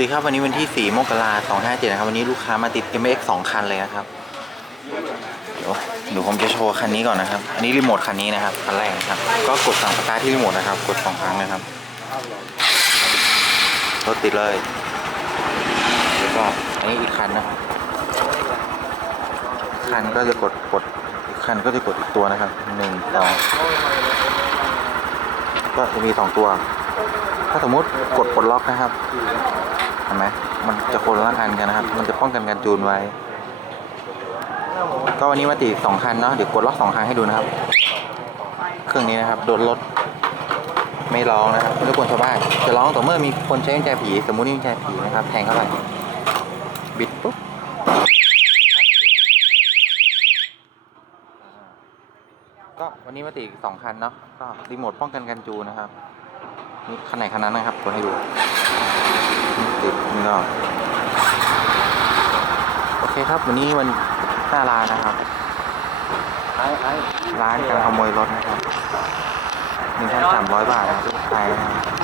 ดีครับวันนี้วันที่ 4 มกราคม257นะครับ วันนี้ลูกค้ามาติด MX 2 คันเลยนะครับ เดี๋ยวเดี๋ยวผมจะโชว์คันนี้ก่อนนะครับ อันนี้รีโมทคันนี้นะครับคันแรกนะครับ ก็กดสั่งสตาร์ทที่รีโมทนะครับ กดสองครั้งนะครับรถติดเลยแล้วก็อันนี้อีกคันนะครับคันก็จะกดกดอีกคันก็จะกดอีกตัวนะครับหนึ่งสองก็จะมีสองตัว ถ้าสมมติกดปลดล็อกนะครับ ห็นไหมมันจะคนละอันกันนะครับ มันจะป้องกันการจูนไว้ ก็วันนี้มาติสองคันเนาะเดี๋ยวกดล็อกสองครั้งให้ดูนะครับ เครื่องนี้นะครับโดนรถไม่ร้องนะครับไม่รบกวนชาวบ้านจะร้องต่อเมื่อมีคนใช้กุญแจผี สมมุตินี่กุญแจผีนะครับ แทงเข้าไปบิดปุ๊บก็วันนี้มาติสองคันเนาะก็รีโมทป้องกันการจูนนะครับนี่คันไหนคันนั้นนะครับกดให้ดู ติดนี่ก็โอเคครับวันนี้วันหน้าร้านนะครับ ร้านการขโมยรถนะครับหนึ่งพันสามร้อยบาทนะครับใช่นะครับโอเคครับ